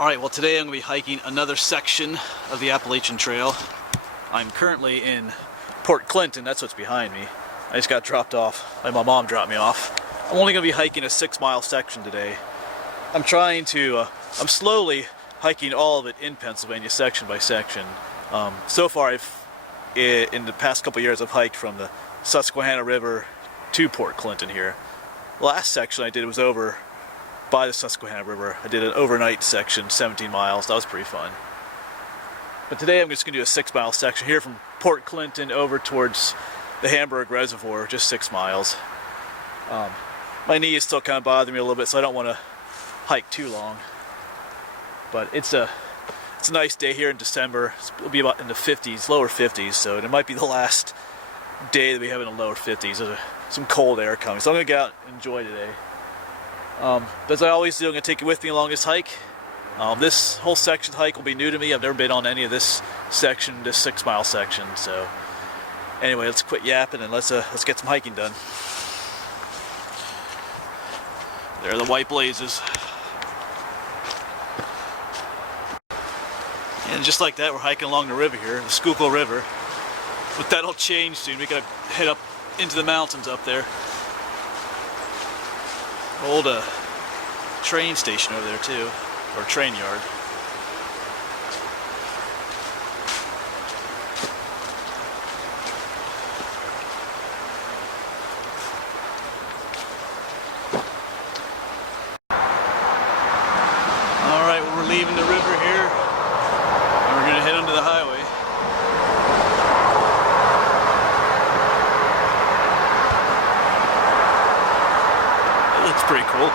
Alright, well today I'm going to be hiking another section of the Appalachian Trail. I'm currently in Port Clinton, that's what's behind me. I just got dropped off, my mom dropped me off. I'm only going to be hiking a 6-mile section today. I'm slowly hiking all of it in Pennsylvania section by section. So far in the past couple years I've hiked from the Susquehanna River to Port Clinton here. The last section I did was over by the Susquehanna River. I did an overnight section, 17 miles. That was pretty fun. But today I'm just going to do a 6-mile section here from Port Clinton over towards the Hamburg Reservoir, just 6 miles. My knee is still kind of bothering me a little bit, so I don't want to hike too long. But it's a nice day here in December. It'll be about in the 50s, lower 50s, so it might be the last day that we have in the lower 50s. There's some cold air coming, so I'm going to get out and enjoy today. As I always do, I'm going to take you with me along this hike. This whole section hike will be new to me. I've never been on any of this section, this 6-mile section. So anyway, let's quit yapping and let's get some hiking done. There are the white blazes. And just like that, we're hiking along the river here, the Schuylkill River. But that'll change soon. We gotta head up into the mountains up there. Old train station over there too, or train yard. Alright, well, we're leaving the river here and we're gonna head onto the highway. It looks pretty cool.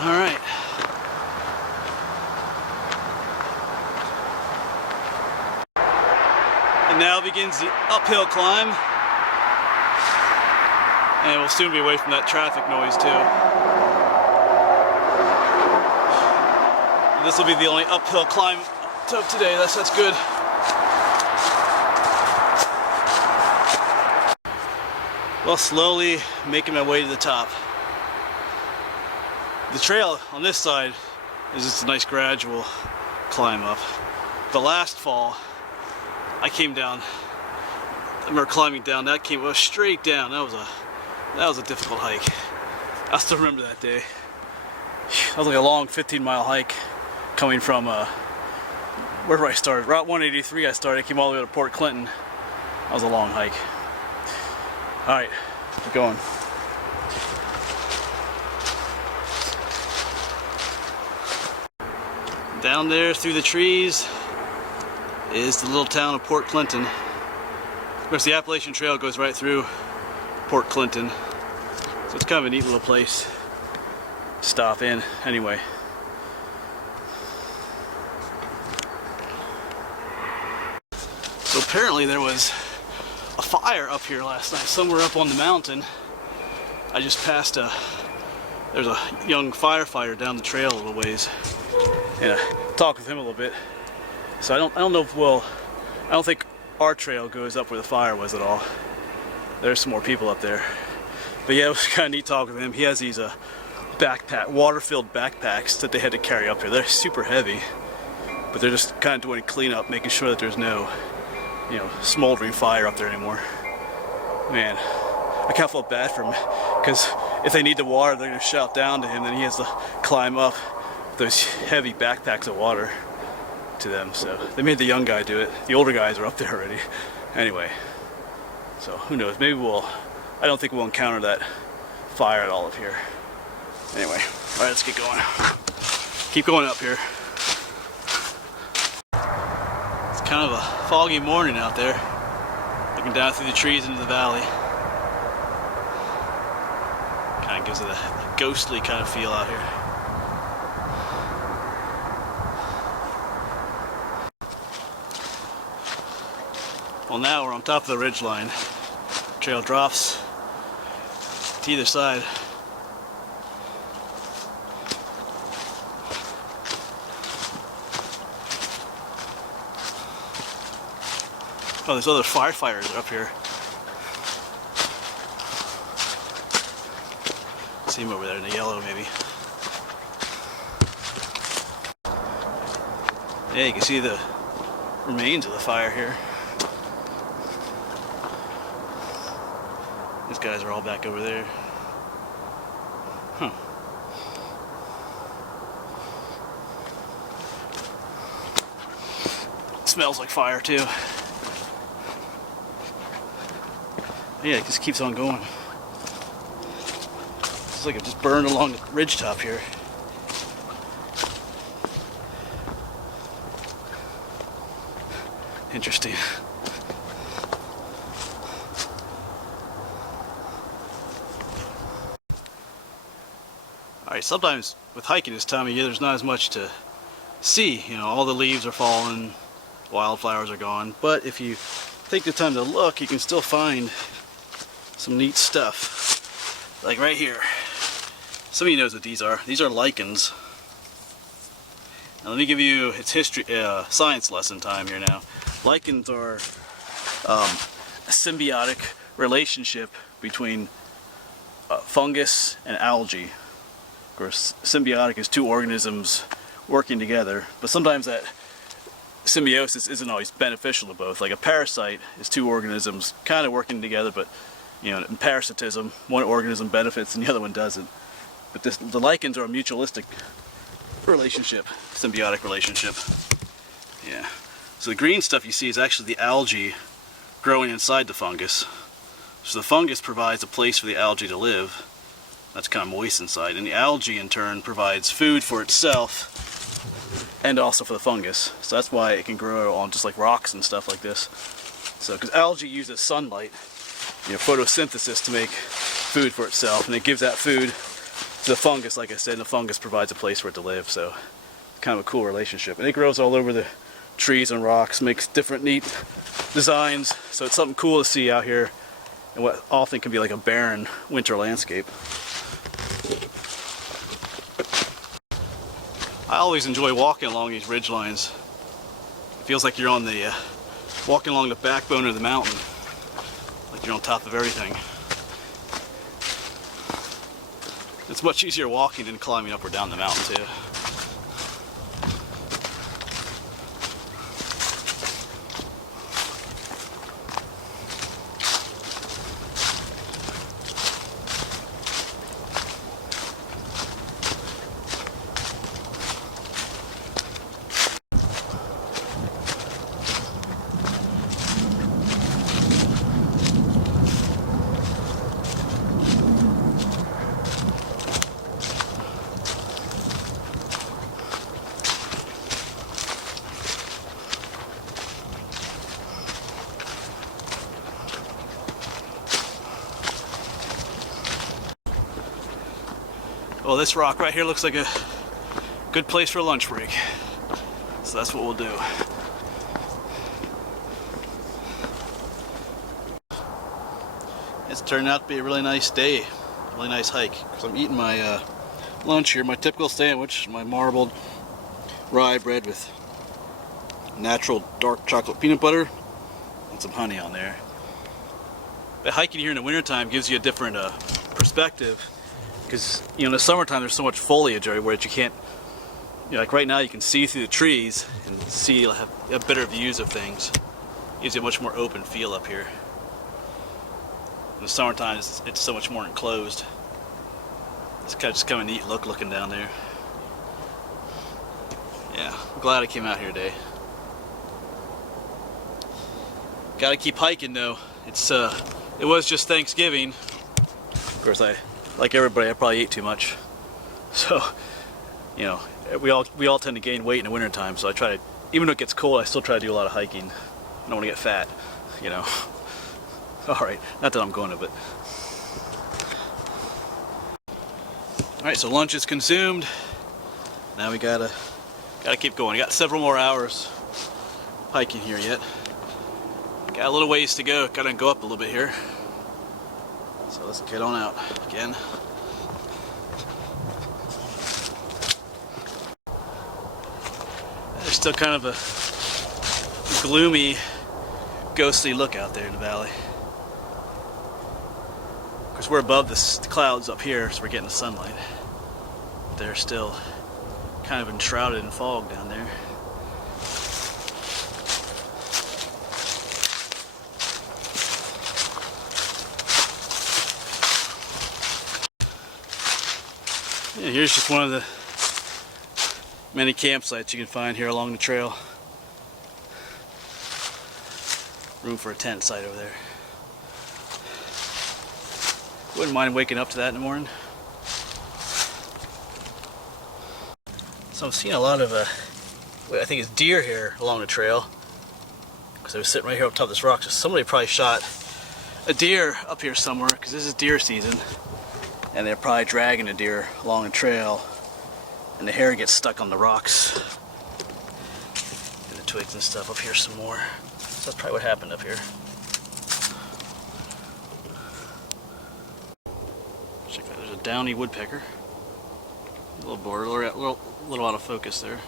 Alright. And now begins the uphill climb. And we'll soon be away from that traffic noise too. And this will be the only uphill climb of today. That's good. Well, slowly making my way to the top. The trail on this side is just a nice gradual climb up. The last fall, I came down. I remember climbing down. That came straight down. That was a difficult hike. I still remember that day. That was like a long 15-mile hike coming from wherever I started. Route 183 I started. I came all the way to Port Clinton. That was a long hike. All right, keep going. Down there through the trees is the little town of Port Clinton. Of course, the Appalachian Trail goes right through Port Clinton, so it's kind of a neat little place to stop in anyway. So apparently there was a fire up here last night, somewhere up on the mountain. I just passed there's a young firefighter down the trail a little ways. And talk with him a little bit. So I don't know if I don't think our trail goes up where the fire was at all. There's some more people up there. But yeah, it was kind of neat talking with him. He has these water-filled backpacks that they had to carry up here. They're super heavy, but they're just kind of doing a cleanup, making sure that there's no, smoldering fire up there anymore. Man, I kind of felt bad for him because if they need the water, they're going to shout down to him, then he has to climb up those heavy backpacks of water to them. So they made the young guy do it. The older guys are up there already. Anyway, so who knows? Maybe I don't think we'll encounter that fire at all up here. Anyway, all right, let's get going. Keep going up here. It's kind of a foggy morning out there, looking down through the trees into the valley. Kind of gives it a ghostly kind of feel out here. Well, now we're on top of the ridge line. Trail drops to either side. Oh, there's other firefighters up here. See him over there in the yellow, maybe. Yeah, you can see the remains of the fire here. These guys are all back over there. Huh. It smells like fire too. Yeah, it just keeps on going. It's like it just burned along the ridge top here. Interesting. Alright, sometimes with hiking this time of year there's not as much to see. You know, all the leaves are falling, wildflowers are gone. But if you take the time to look, you can still find some neat stuff. Like right here. Some of you knows what these are. These are lichens. Now let me give you its history, science lesson time here now. Lichens are a symbiotic relationship between fungus and algae. Of course, symbiotic is two organisms working together, but sometimes that symbiosis isn't always beneficial to both. Like a parasite is two organisms kind of working together, but you know, in parasitism, one organism benefits and the other one doesn't. But the lichens are a mutualistic relationship, symbiotic relationship. Yeah. So the green stuff you see is actually the algae growing inside the fungus. So the fungus provides a place for the algae to live. That's kind of moist inside. And the algae in turn provides food for itself and also for the fungus. So that's why it can grow on just like rocks and stuff like this. So because algae uses sunlight, you know, photosynthesis to make food for itself, and it gives that food to the fungus, like I said, and the fungus provides a place for it to live. So it's kind of a cool relationship. And it grows all over the trees and rocks, makes different neat designs. So it's something cool to see out here in what often can be like a barren winter landscape. I always enjoy walking along these ridge lines. It feels like you're on the walking along the backbone of the mountain, like you're on top of everything. It's much easier walking than climbing up or down the mountain too. Well, this rock right here looks like a good place for a lunch break. So that's what we'll do. It's turned out to be a really nice day, really nice hike. So I'm eating my lunch here, my typical sandwich, my marbled rye bread with natural dark chocolate peanut butter and some honey on there. But hiking here in the wintertime gives you a different perspective, because you know in the summertime there's so much foliage everywhere that you can't, you know, like right now you can see through the trees and see, have better views of things. It gives you a much more open feel up here. In the summertime it's so much more enclosed. It's just kind of a neat look looking down there. Yeah, I'm glad I came out here today. Gotta keep hiking though. It was just Thanksgiving. Of course, like everybody, I probably ate too much. So, you know, we all tend to gain weight in the wintertime, so I try to, even though it gets cold, I still try to do a lot of hiking. I don't want to get fat, you know. Alright, not that I'm going to, but... Alright, so lunch is consumed. Now we gotta keep going. We got several more hours hiking here yet. Got a little ways to go. Gotta go up a little bit here. So let's get on out again. There's still kind of a gloomy, ghostly look out there in the valley. Of course, we're above the clouds up here, so we're getting the sunlight. They're still kind of enshrouded in fog down there. Yeah, here's just one of the many campsites you can find here along the trail. Room for a tent site over there. Wouldn't mind waking up to that in the morning. So I'm seeing a lot of, I think it's deer here along the trail. Because I was sitting right here up top of this rock. So somebody probably shot a deer up here somewhere, because this is deer season. And they're probably dragging a deer along the trail. And the hair gets stuck on the rocks. And the twigs and stuff up here some more. So that's probably what happened up here. Check that, there's a downy woodpecker. A little bored, a little out of focus there.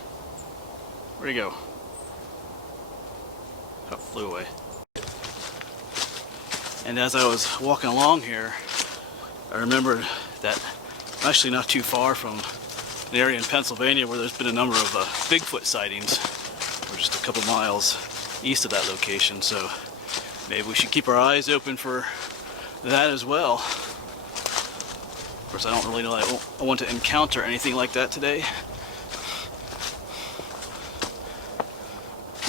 Where'd he go? Oh, flew away. And as I was walking along here, I remembered that I'm actually not too far from an area in Pennsylvania where there's been a number of Bigfoot sightings. We're just a couple miles east of that location, so maybe we should keep our eyes open for that as well. Of course, I don't really know that I want to encounter anything like that today,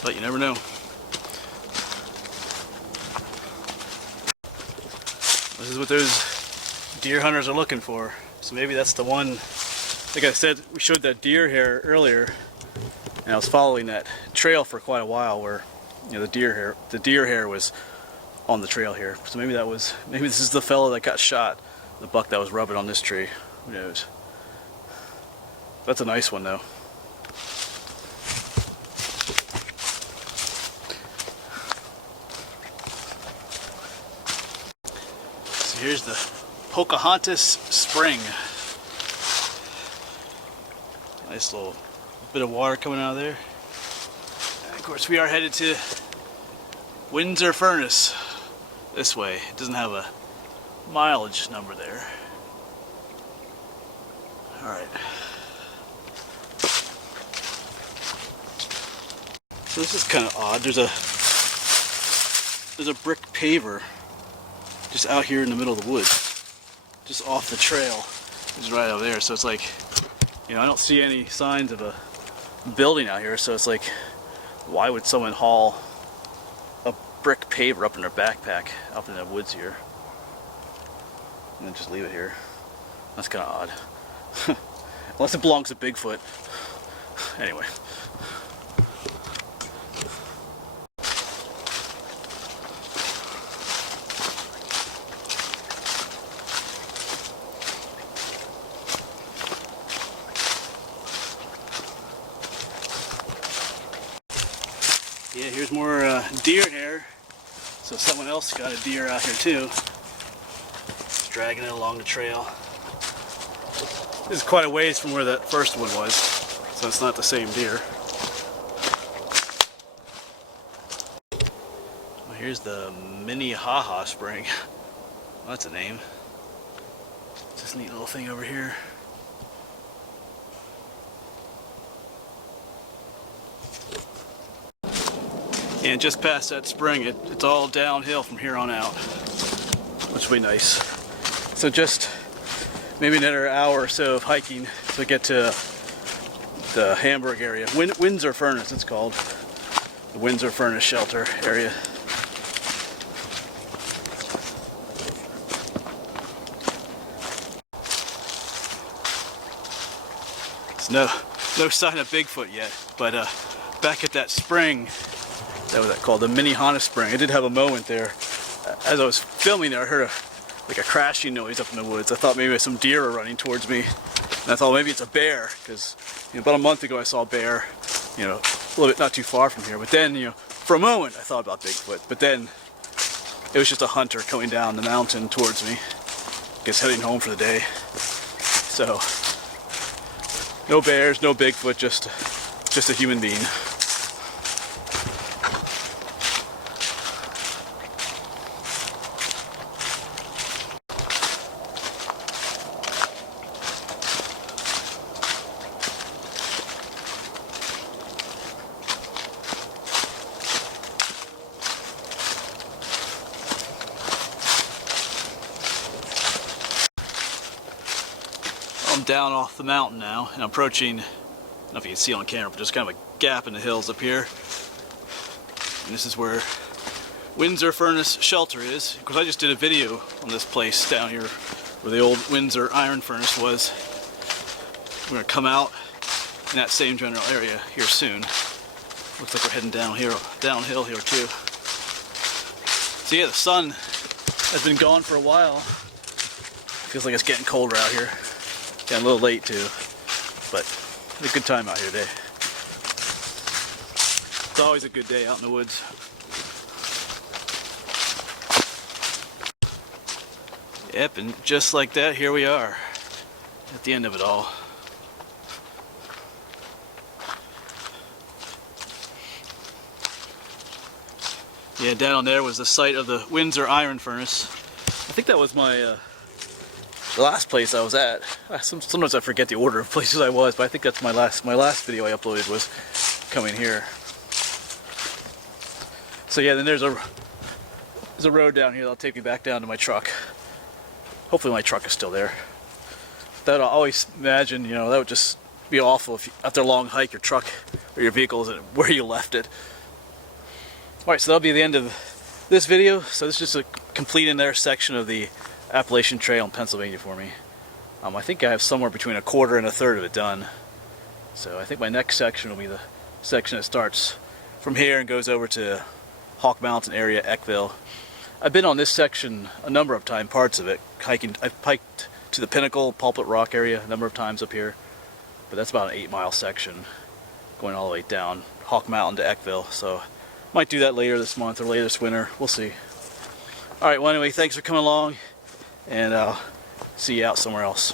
but you never know. This is what those deer hunters are looking for, so maybe that's the one. Like I said, we showed that deer hair earlier, and I was following that trail for quite a while where, you know, the deer hair was on the trail here. So maybe this is the fellow that got shot, the buck that was rubbing on this tree. Who knows? That's a nice one though. So here's the Pocahontas Spring. Nice little bit of water coming out of there. And of course we are headed to Windsor Furnace this way. It doesn't have a mileage number there. Alright. So this is kind of odd. There's a brick paver just out here in the middle of the woods. Just off the trail. It's right over there. So it's like, you know, I don't see any signs of a building out here, so it's like, why would someone haul a brick paver up in their backpack up in the woods here and then just leave it here? That's kind of odd. Unless it belongs to Bigfoot. Anyway. Yeah, here's more deer hair. So someone else got a deer out here too. Just dragging it along the trail. This is quite a ways from where that first one was, so it's not the same deer. Well, here's the Pocahontas Spring. Well, that's a name. It's this neat little thing over here. And just past that spring, it's all downhill from here on out, which will be nice. So just maybe another hour or so of hiking to get to the Hamburg area. Windsor Furnace, it's called. The Windsor Furnace Shelter area. There's no sign of Bigfoot yet, but back at that spring, that was called the Pocahontas Spring. I did have a moment there. As I was filming there, I heard like a crashing noise up in the woods. I thought maybe some deer were running towards me. And I thought maybe it's a bear, because about a month ago I saw a bear, a little bit not too far from here. But then, For a moment, I thought about Bigfoot, but then it was just a hunter coming down the mountain towards me. I guess heading home for the day. So, no bears, no Bigfoot, just a human being. I'm down off the mountain now, and I'm approaching, I don't know if you can see on camera, but there's kind of a gap in the hills up here. And this is where Windsor Furnace Shelter is. Of course, I just did a video on this place down here where the old Windsor iron furnace was. We're going to come out in that same general area here soon. Looks like we're heading downhill here too. So yeah, the sun has been gone for a while. Feels like it's getting colder out here. Getting a little late too, but it's a good time out here today. It's always a good day out in the woods. Yep, and just like that, here we are at the end of it all. Yeah, down there was the site of the Windsor iron furnace. I think that was my the last place I was at. Sometimes I forget the order of places I was, but I think that's my last video I uploaded was coming here. So yeah, then there's a road down here that'll take me back down to my truck. Hopefully my truck is still there. That I always imagine, you know, that would just be awful if after a long hike your truck or your vehicle isn't where you left it. Alright, so that'll be the end of this video. So this is just a complete in there section of the Appalachian Trail in Pennsylvania for me. I think I have somewhere between a quarter and a third of it done. So I think my next section will be the section that starts from here and goes over to Hawk Mountain area, Eckville. I've been on this section a number of times, parts of it. I've hiked to the Pinnacle, Pulpit Rock area a number of times up here. But that's about an 8-mile section going all the way down Hawk Mountain to Eckville. So might do that later this month or later this winter. We'll see. Alright, well anyway, thanks for coming along. And I'll see you out somewhere else.